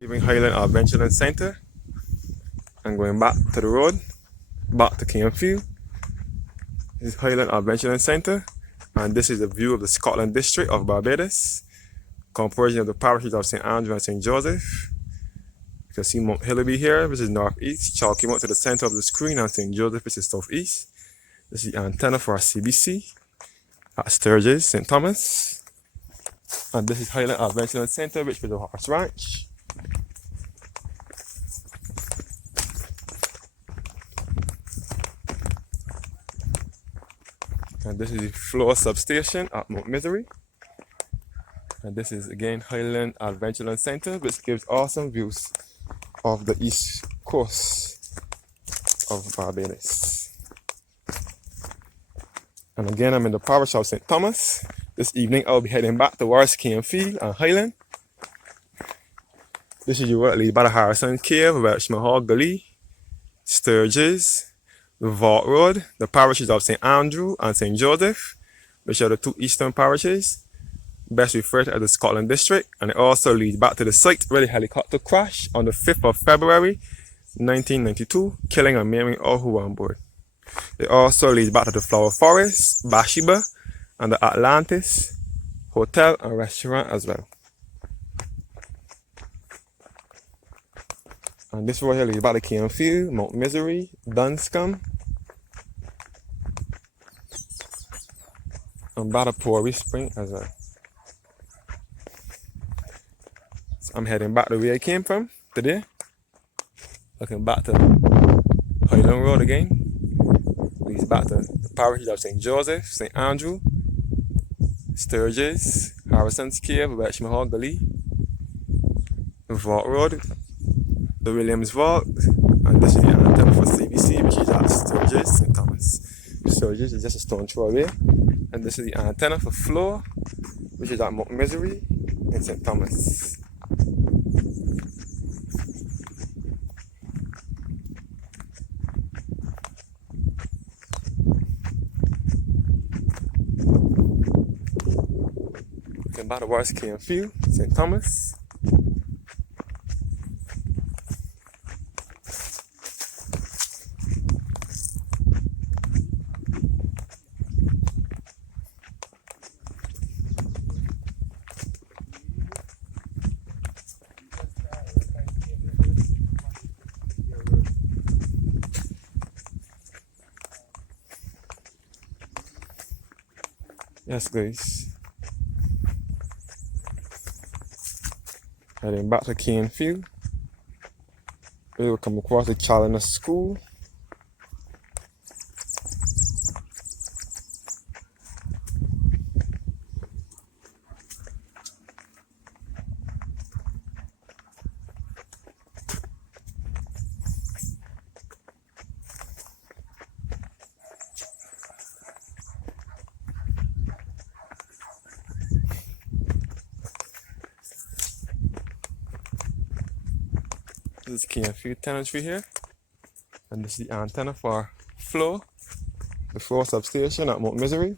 Leaving Highland Adventure Center and going back to the road, back to Cairnfield. This is Highland Adventure Center, and this is a view of the Scotland district of Barbados, composed of the parishes of St. Andrew and St. Joseph. You can see Mount Hillaby here, which is northeast, Chalky Mount to the center of the screen, and St. Joseph, which is southeast. This is the antenna for our CBC at Sturgis, St. Thomas. And this is Highland Adventure Center, which is a horse ranch. And this is the floor substation at Mount Misery. And this is again Highland Adventure Center, which gives awesome views of the east coast of Barbados. And again, I'm in the parish of St. Thomas. This evening, I'll be heading back towards Cairnfield and Highland. This is your road lead by the Harrison Cave, Welshman Hall Gully, Sturgis, the Vault Road, the parishes of St. Andrew and St. Joseph, which are the two eastern parishes, best referred to as the Scotland district, and it also leads back to the site where the helicopter crashed on the 5th of February 1992, killing and maiming all who were on board. It also leads back to the Flower Forest, Bathsheba, and the Atlantis Hotel and Restaurant as well. And this road here leads back to Cairnfield, Mount Misery, Dunscombe, and back to Parish Spring as well. So I'm heading back the way I came from today. Looking back to Highland Road again. Leads back to the parishes of St. Joseph, St. Andrew, Sturgis, Harrison's Cave, Welshman Hall Gully, the Vault Road, the Williams Vault, and this is the antenna for CBC, which is at Sturgis, St. Thomas. Sturgis is just a stone throw away, and this is the antenna for Floor, which is at Mount Misery in St. Thomas. Looking back towards Cairnfield, St. Thomas. Yes, guys. Heading back to Cairnfield. We will come across the Challenger School. This is Cairnfield tenantry here, and this is the antenna for Floor, the Floor substation at Mount Misery,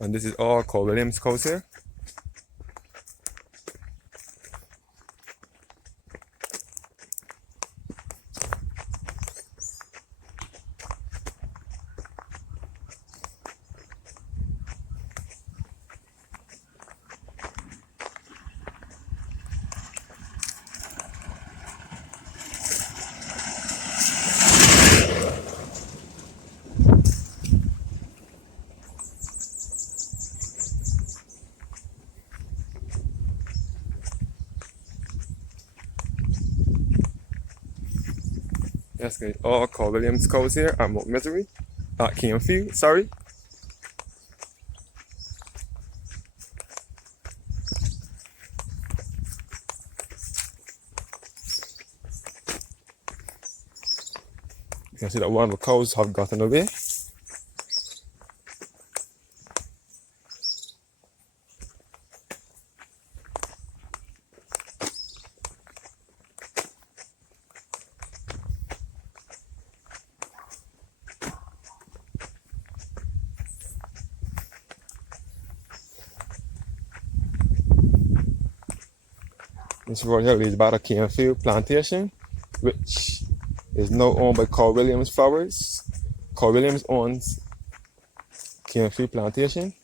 and this is all called Williams Coast here. Yes, guys, all called Williams Coast here at Mount Misery, at Cairnfield, sorry. You can see that one of the cows have gotten away. This road here leads by the Canefield Plantation, which is now owned by Carl Williams Flowers. Carl Williams owns Canefield Plantation.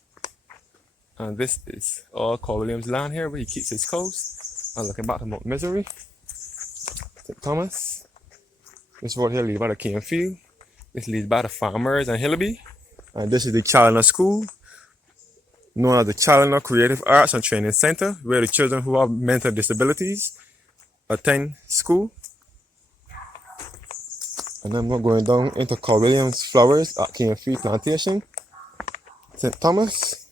And this is all Carl Williams' land here where he keeps his cows. And looking back to Mount Misery, St. Thomas. This road here leads by the Canefield. This leads by the Farmers and Hillaby. And this is the Challoner School, known as the Challoner Creative Arts and Training Center, where the children who have mental disabilities attend school. And then we're going down into Carl Williams Flowers at Canefield Plantation, St. Thomas.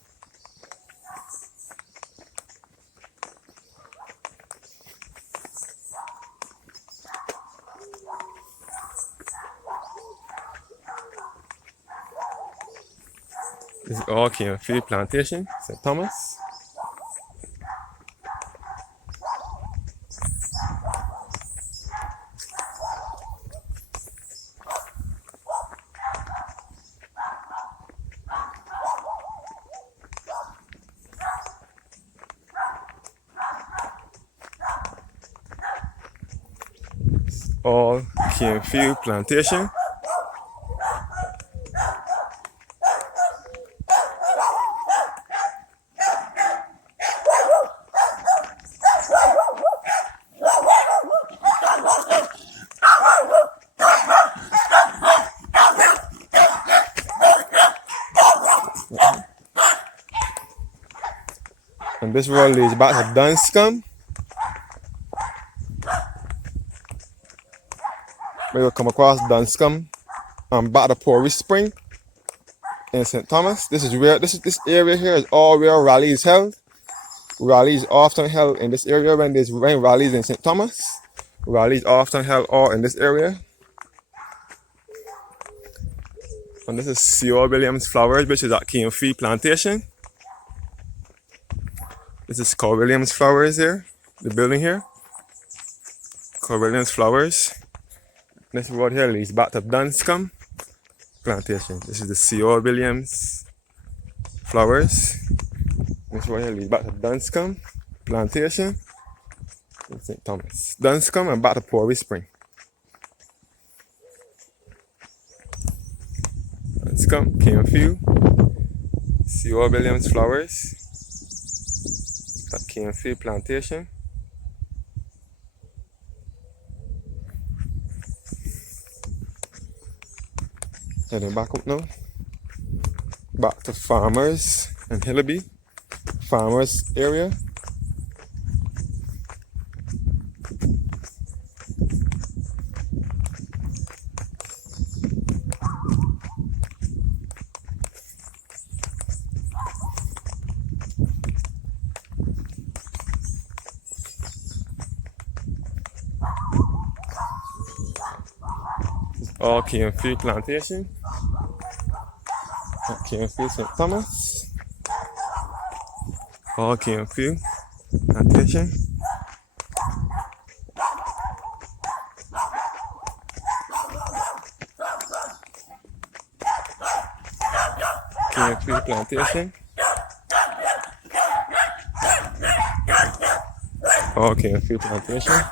This is all Canefield Plantation, St. Thomas. All Canefield Plantation. And this road leads back to Dunscombe. We will come across Dunscombe and back to Parish Spring in St. Thomas. This area here is all where rallies held. Rallies often held in this area when there's rallies in St. Thomas. Rallies often held all in this area. And this is C.O. Williams Flowers, which is at Canefield Plantation. This is Carl Williams Flowers here, the building here. Carl Williams Flowers. This road here leads back to Dunscombe Plantation. This is the C.O. Williams Flowers. This road here leads back to Dunscombe Plantation in St. Thomas. Dunscombe and back to Parish Spring. Dunscombe, Canefield, C.O. Williams Flowers at Canefield Plantation. Heading back up now. Back to Farmers and Hillaby. Farmers area. All Canefield Plantation. At Canefield St. Thomas. All Canefield Plantation. Canefield Plantation. All Canefield Plantation.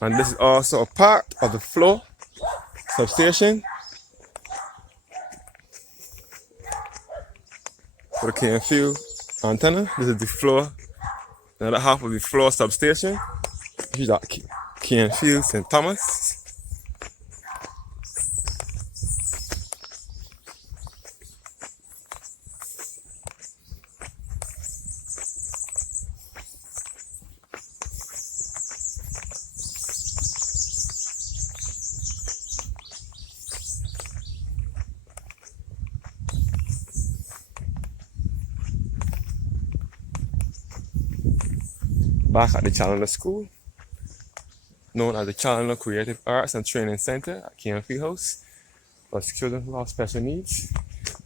And this is also a part of the floor substation for the Canefield antenna. This is the floor, another half of the floor substation. This is at Canefield St. Thomas. Back at the Challoner School, known as the Challoner Creative Arts and Training Center at Canefield House for children who have special needs.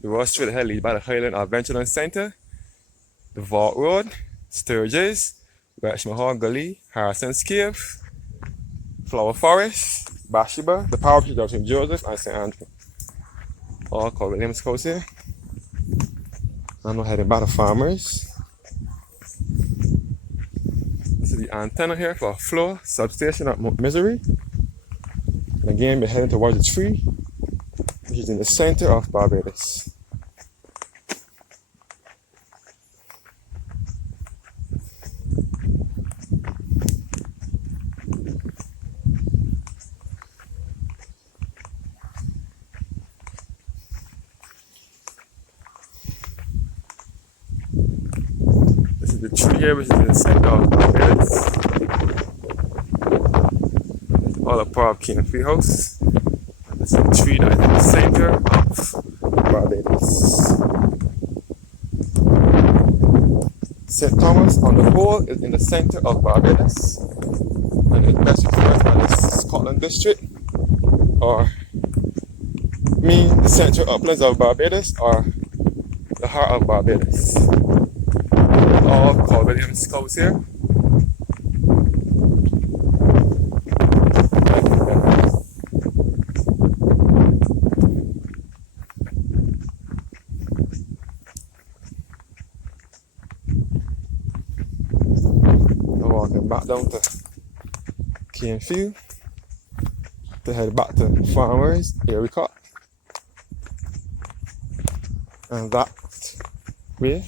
The road straight ahead leads by the Highland Adventure Center, the Vault Road, Sturgis, Birchmore Hall Gully, Harrison's Cave, Flower Forest, Bathsheba, the Parish of St. Joseph, and St. Andrew. All called Williams Coast here. I'm now heading back to Farmers. This is the antenna here for Floor substation at Mount Misery. And again, we're heading towards the tree, which is in the center of Barbados. This is the tree here, which is in the center of Barbados. All a part of King Free House. And this is the tree that is in the center of Barbados. St. Thomas on the whole is in the center of Barbados, and it's best referred to as the Scotland district, or the central uplands of Barbados, or the heart of Barbados. All called Williams Coast here. Walking back down to Cairnfield to head back to Farmers, Ericott, and that way.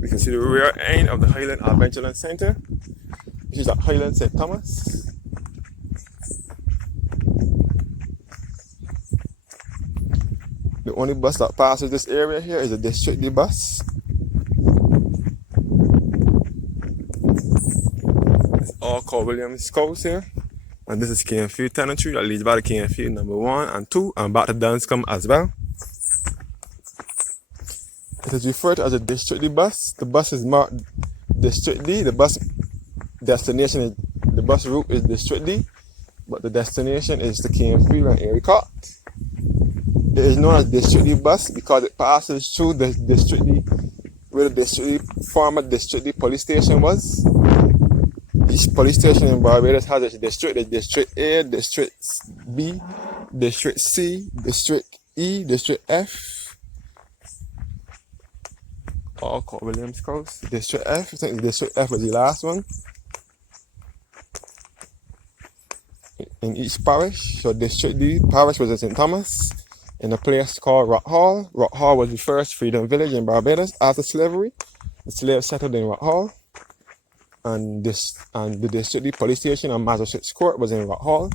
We can see the rear end of the Highland Adventureland Centre, which is at Highland St. Thomas. The only bus that passes this area here is a District D bus. It's all called Williams Coast here. And this is Cairnfield Tenantry that leads back to Cairnfield number 1 and 2 and back to Dunscombe as well. It is referred to as a District D bus. The bus is marked District D. The bus destination is, the bus route is District D, but the destination is the Cairnfield and Ericott. It is known as District D bus because it passes through the District D, where the former District D police station was. Each police station in Barbados has its district. There's District A, District B, District C, District E, District F. All called Williams Coast. District F, I think District F was the last one. In each parish, so District D parish was in St. Thomas, in a place called Rock Hall. Rock Hall was the first freedom village in Barbados after slavery. The slaves settled in Rock Hall. And the District D police station and Magistrates Court was in Rock Hall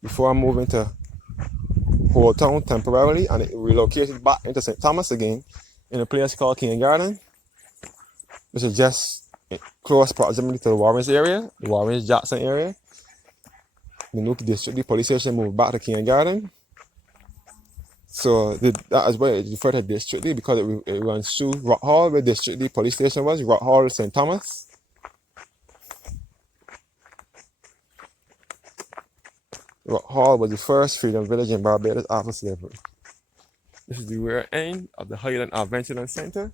before moving to Whole Town temporarily, and it relocated back into St. Thomas again in a place called King Garden, which is just in close proximity to the Warrens area, the Warrens Jackson area. The new District D police station moved back to King Garden. So that is why it's referred to District D, because it runs through Rock Hall, where District D police station was, Rock Hall, St. Thomas. Rock Hall was the first freedom village in Barbados after slavery. This is the rear end of the Highland Adventureland Centre.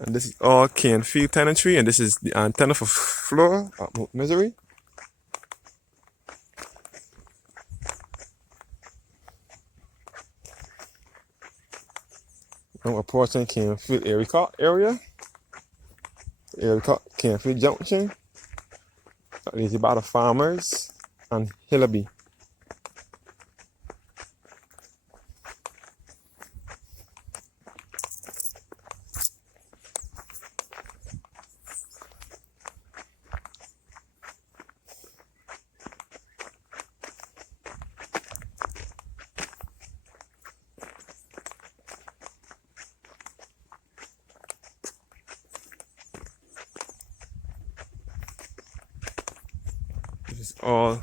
And this is all Cairnfield Tenantry, and this is the antenna for Flora at Mount Misery. I'm approaching Cairnfield Ericott area. Ericott Cairnfield Junction. That leads you by the Farmers and Hillaby. This is all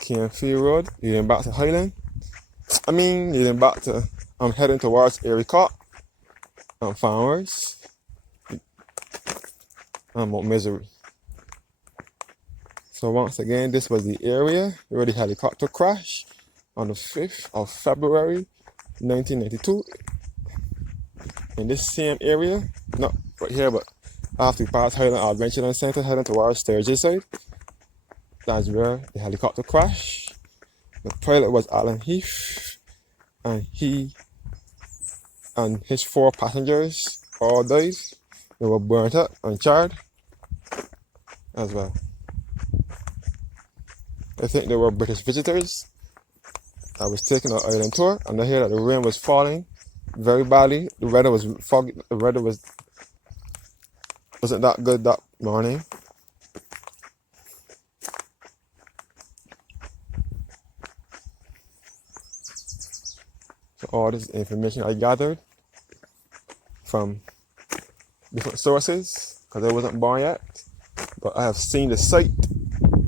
Canfield Road, leading back to Highland. Leading back to, I'm heading towards Erie Court, Farmers, and Mount Misery. So once again, this was the area where the helicopter crashed on the 5th of February 1992. In this same area, not right here, but after we passed Highland Adventure Center, heading towards Sturgis side, that's where the helicopter crashed. The pilot was Alan Heath, and he and his 4 passengers all died. They were burnt up and charred as well. I think they were British visitors that was taking an island tour, and I hear that the rain was falling very badly. The weather was foggy. The weather wasn't that good that morning. So all this information I gathered from different sources, because I wasn't born yet, but I have seen the site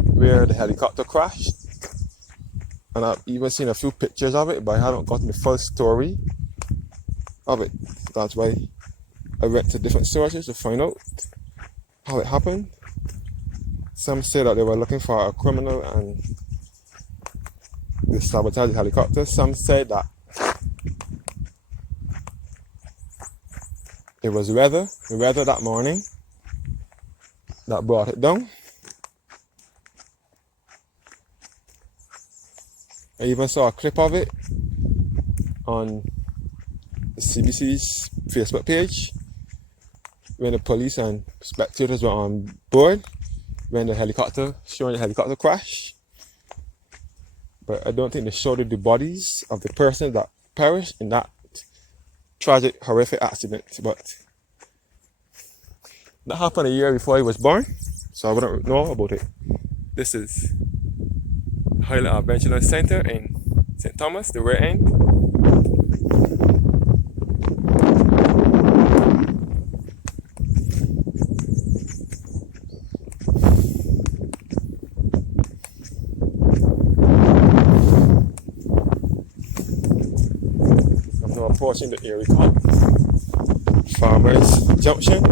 where the helicopter crashed, and I've even seen a few pictures of it, but I haven't gotten the full story of it. That's why I went to different sources to find out how it happened. Some say that they were looking for a criminal and they sabotaged the helicopter. Some said that it was the weather that morning that brought it down. I even saw a clip of it on the CBC's Facebook page when the police and spectators were on board when the helicopter, showing the helicopter crash. But I don't think they showed the bodies of the person that perished in that tragic, horrific accident. But that happened a year before I was born, so I wouldn't know about it. This is Highland Adventure Center in St. Thomas, the rear end. I'm now approaching the Erie Court Farmers Junction.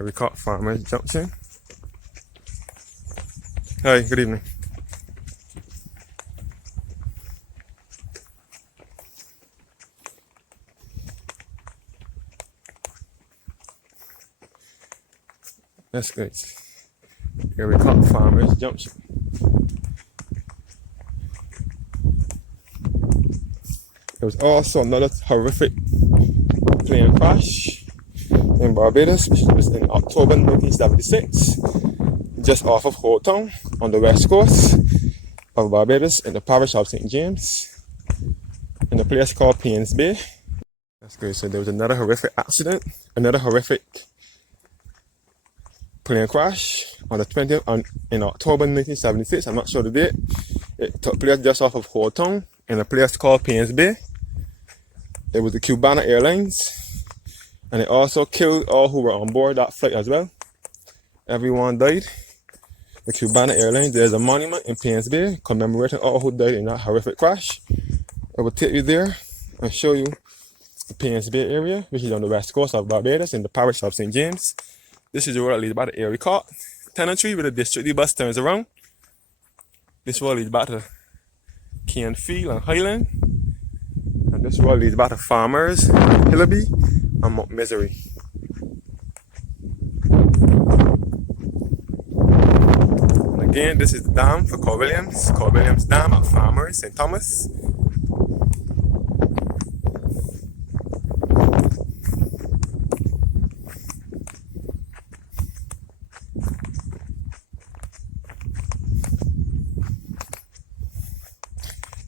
Erie Court Farmers Junction. Hi, good evening. That's good. Erie Court Farmers Junction. There was also another horrific plane crash in Barbados, which was in October 1976, just off of Holt Town on the west coast of Barbados in the Parish of St. James, in a place called Paynes Bay. That's good. So there was another horrific accident, another horrific plane crash on the 20th in October 1976. I'm not sure the date. It took place just off of Holt Town in a place called Paynes Bay. It was the Cubana Airlines, and it also killed all who were on board that flight as well. Everyone died. The Cubana Airlines, there's a monument in Paynes Bay commemorating all who died in that horrific crash. I will take you there and show you the Paynes Bay area, which is on the west coast of Barbados in the Parish of St. James. This is the road that leads back to Erie Court Tenantry, where the district bus turns around. This road leads back to Canfield and Highland. And this road leads back to Farmers, Hillaby, and Mount Misery. And again, this is the dam for Cor Williams Dam at Farmers, St. Thomas.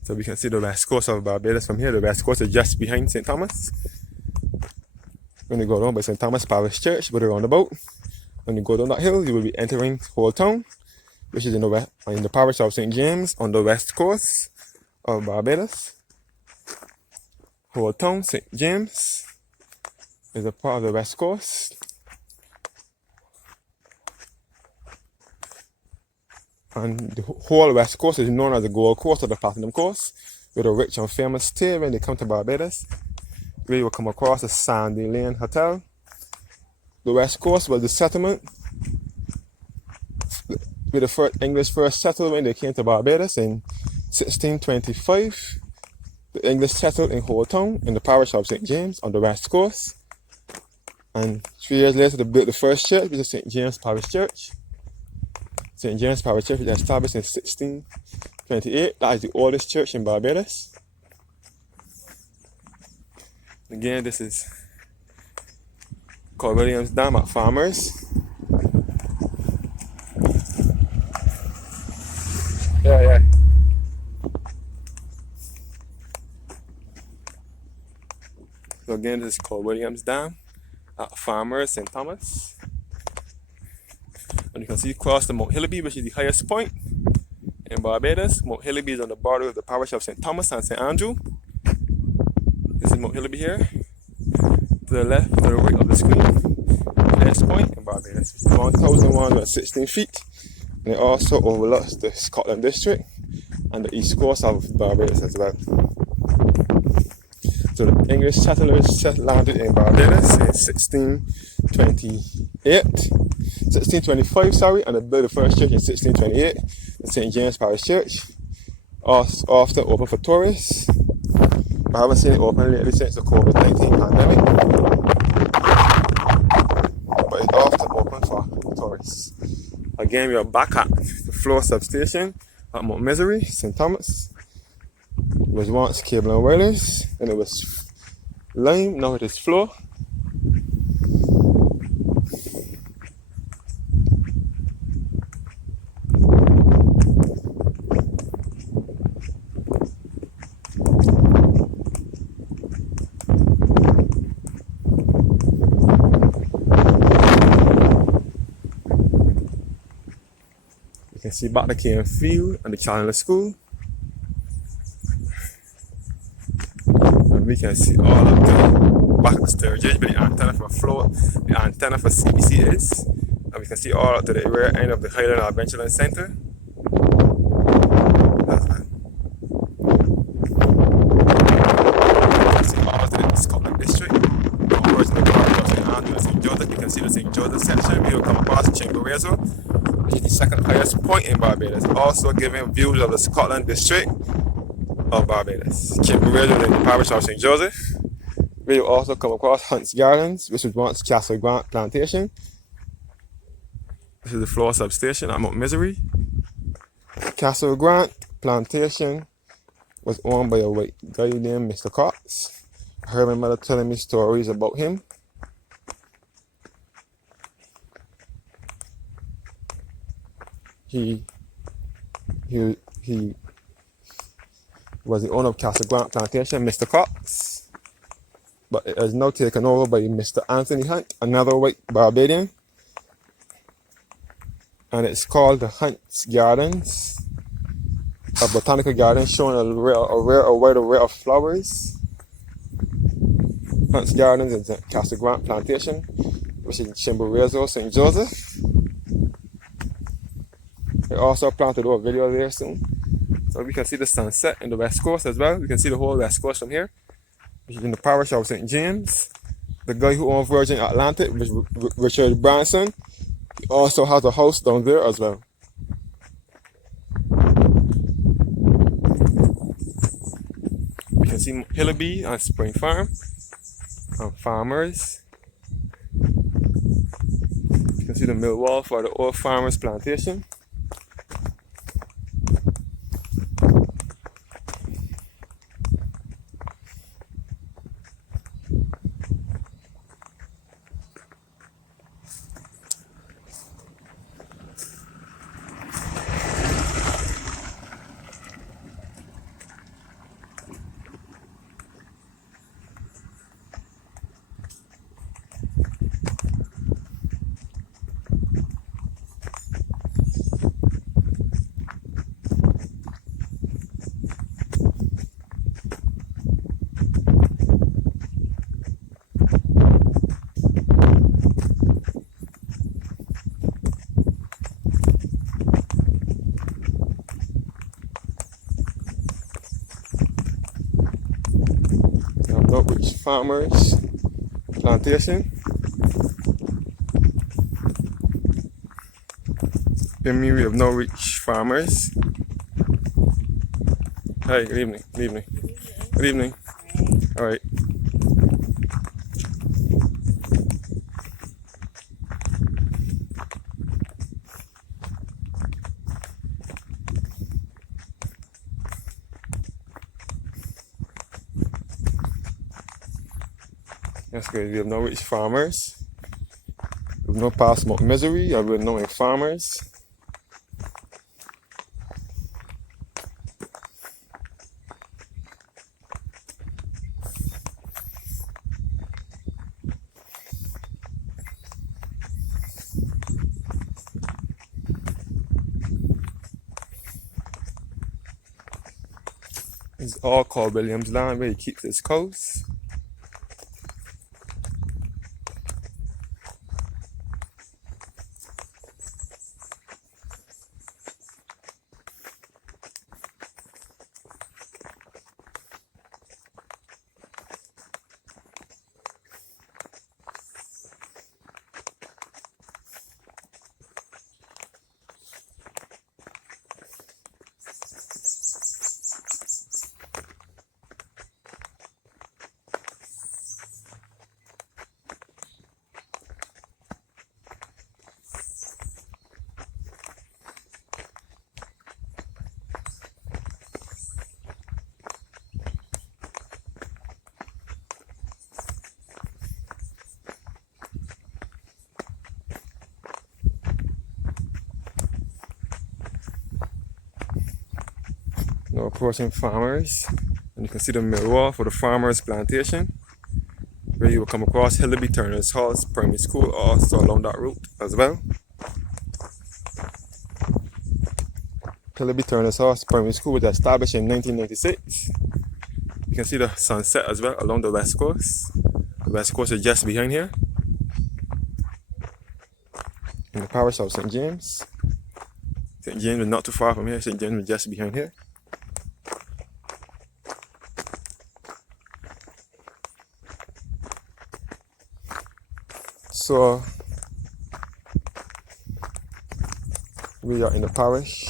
So we can see the west coast of Barbados from here. The west coast is just behind St. Thomas. When you go down by St. Thomas Parish Church, with a roundabout, When you go down that hill, you will be entering Old Town, which is in the parish of St. James on the west coast of Barbados. Old Town, St. James is a part of the west coast. And the whole west coast is known as the Gold Coast or the Platinum Coast, with a rich and famous stay when they come to Barbados, where you will come across the Sandy Lane Hotel. The west coast was the settlement where the first English first settled when they came to Barbados in 1625. The English settled in Old Town in the parish of St. James on the west coast. And 3 years later, they built the first church, which is St. James Parish Church. St. James Parish Church was established in 1628. That is the oldest church in Barbados. Again, this is called Williams Dam at Farmers. Yeah. So again, this is called Williams Dam at Farmers, St. Thomas. And you can see across the Mount Hillaby, which is the highest point in Barbados. Mount Hillaby is on the border of the parish of St. Thomas and St. Andrew. This is Mount Hillaby here. To the left, to the right of the screen, the highest point in Barbados. It's 1,116 feet. And it also overlooks the Scotland district and the east coast of Barbados as well. So the English settlers landed in Barbados in 1625, and they built the first church in 1628, the St. James Parish Church, often open for tourists. I haven't seen it open lately since the COVID-19 pandemic, but it's often open for tourists. Again, we are back at the floor substation at Mount Misery, St. Thomas. It was once cable and wireless, and it was lime, now it is floor. You can see back the cane field and the Chandler School. We can see all of the back of the sturgeon, but the antenna for float, the antenna for CBC is. And we can see all up to the rear end of the Highland Adventure Center. That's it. You can see all of the Scotland district. Towards the Barbados of St. Andrew and St. Joseph. You can see the St. Joseph section. We will come across Chimborazo, which is the second highest point in Barbados. Also giving views of the Scotland district of Barbados. Chimborazo in the parish of St. Joseph. We will also come across Hunt's Gardens, which was once Castle Grant Plantation. This is the floor substation at Mount Misery. Castle Grant Plantation was owned by a white guy named Mr. Cox. I heard my mother telling me stories about him. He was the owner of Castle Grant Plantation, Mr. Cox. But it is now taken over by Mr. Anthony Hunt, another white Barbadian. And it's called the Hunt's Gardens, a botanical garden showing a wide array of flowers. Hunt's Gardens is at Castle Grant Plantation, which is in Chimborazo, St. Joseph. They also plan to do a video there soon. So we can see the sunset in the west coast as well. We can see the whole west coast from here, which is in the parish of St. James. The guy who owned Virgin Atlantic, Richard Branson, he also has a house down there as well. We can see Hillaby and Spring Farm and Farmers. You can see the mill wall for the old Farmers Plantation. Norwich Farmers Plantation. Memory of Norwich Farmers. Hi, good evening. Good evening. Good evening. All right. That's good. We have Norwich Farmers. We have no past Mount Misery. I will know farmers. It's all called Williams Land where he keeps his cows. Now approaching farmers, and you can see the mill wall for the farmers plantation, where you will come across Hillaby Turner's House Primary School also along that route as well. Hillaby Turner's House Primary School was established in 1996. You can see the sunset as well along the west coast. The west coast is just behind here. In the parish of St. James. St. James is not too far from here. St. James is just behind here. So we are in the parish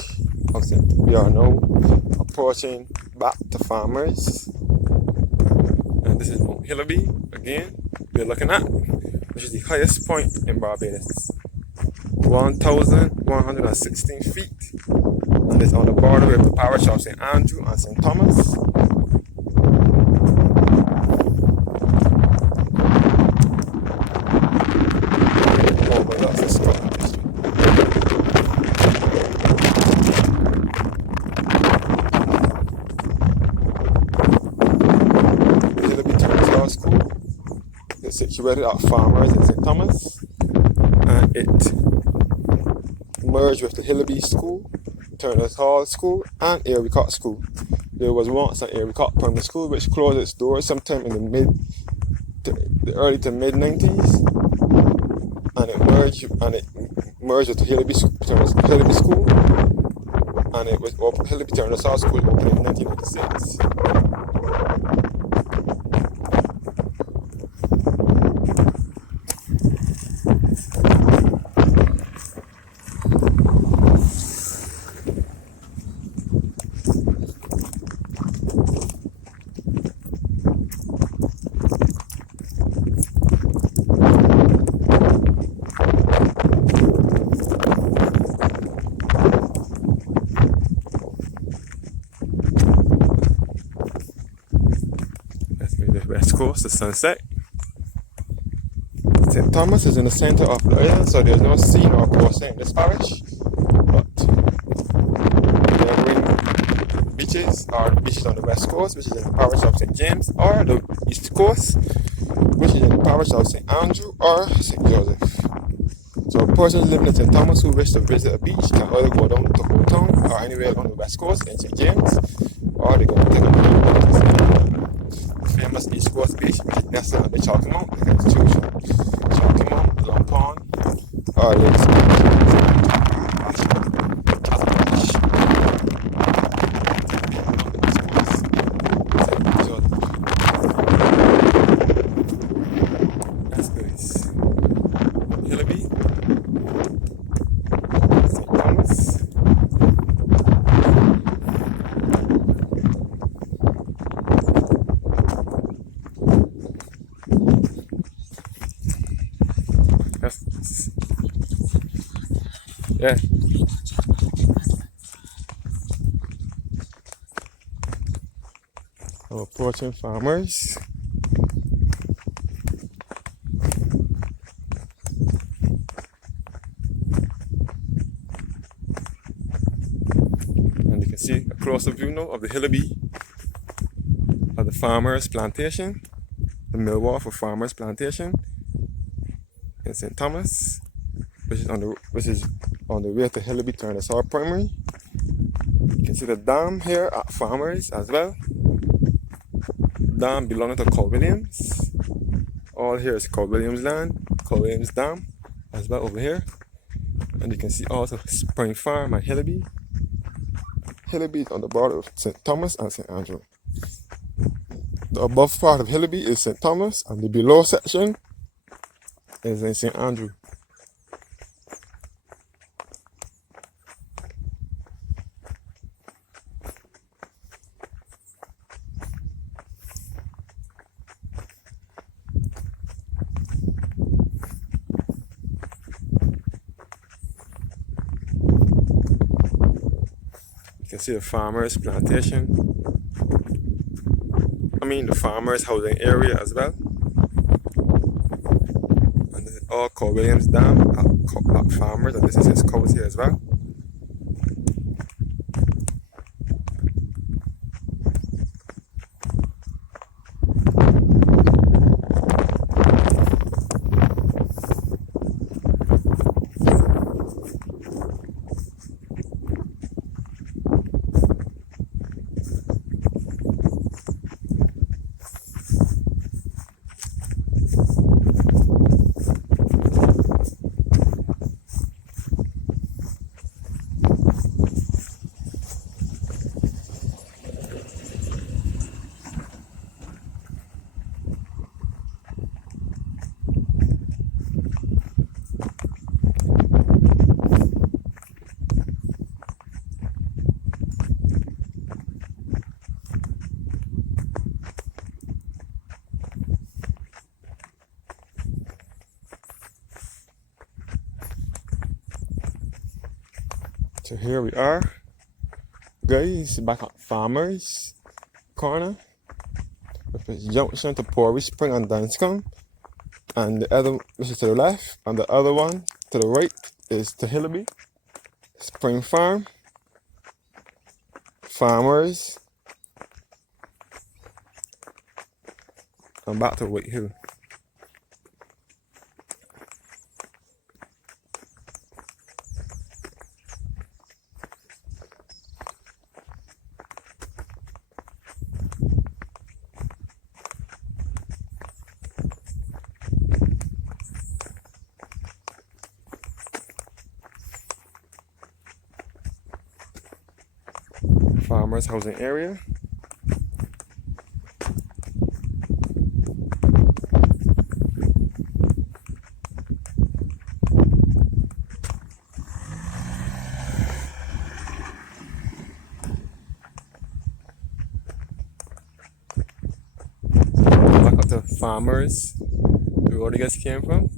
of St. We are now approaching back to farmers, and this is Mount Hillaby again. We're looking at, which is the highest point in Barbados, 1,116 feet, and it's on the border of the parish of St. Andrew and St. Thomas. It's situated at Farmers in St. Thomas, and it merged with the Hillaby School, Turner's Hall School, and Airwicott School. There was once an Airwicott Primary School which closed its doors sometime in the early to mid 90s, and it merged with the Hillaby School, and it was Hillaby Turner's Hall School opened in 1996. West coast, the sunset. St. Thomas is in the center of the island, so there's no sea nor coastline in this parish. But neighboring beaches are the beaches on the west coast, which is in the parish of St. James, or the east coast, which is in the parish of St. Andrew or St. Joseph. So persons living in St. Thomas who wish to visit a beach can either go down to Old Town or anywhere along the west coast in St. James, or they can take a boat to famous East Coast Beach, which is nestled on the Chalky Mount. You can choose from Chalky Mount, Long Pond, or Lakes. Yeah. I'm approaching farmers. And you can see a closer view now of the Hillaby of the farmers plantation, the mill wall for farmers plantation in St. Thomas, which is on the way to Hillaby Turner South Primary. You can see the dam here at farmers as well. Dam belonging to Cole Williams. All here is Cole Williams land, Cole Williams Dam as well over here. And you can see also Spring Farm at Hillaby. Hillaby is on the border of St. Thomas and St. Andrew. The above part of Hillaby is St. Thomas, and the below section is in St. Andrew. You can see the farmers plantation. The farmers housing area as well. And this is all Cole Williams Dam at farmers, and this is his coast here as well. So here we are, guys, back at Farmers Corner with its junction to Parish, Spring and Danscombe, and the other, which is to the left, and the other one to the right is to Hillaby, Spring Farm, Farmers, and back to White Hill. Farmers housing area. Back up to Farmers, the road you guys came from.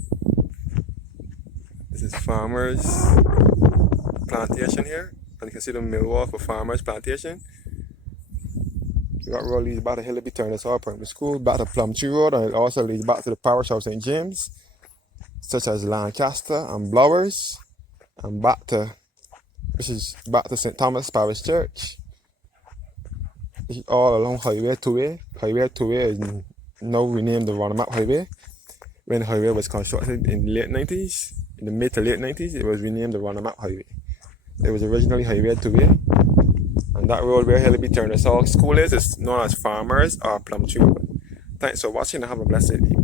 This is Farmers Plantation here. And you can see the mill wall for Farmers Plantation. The road leads back to Hillaby Turner South Primary School, back to Plumtree Road, and it also leads back to the Parish of St. James, such as Lancaster and Blowers, and back to St. Thomas Parish Church. It's all along Highway 2A. Highway 2A is now renamed the Roundabout Highway. When the highway was constructed in the late 90s, in the mid to late 90s, it was renamed the Roundabout Highway. It was originally Highway 2A, and that road where Hillaby Turner South School is known as Farmers or Plumtree Road. Thanks for watching and have a blessed evening.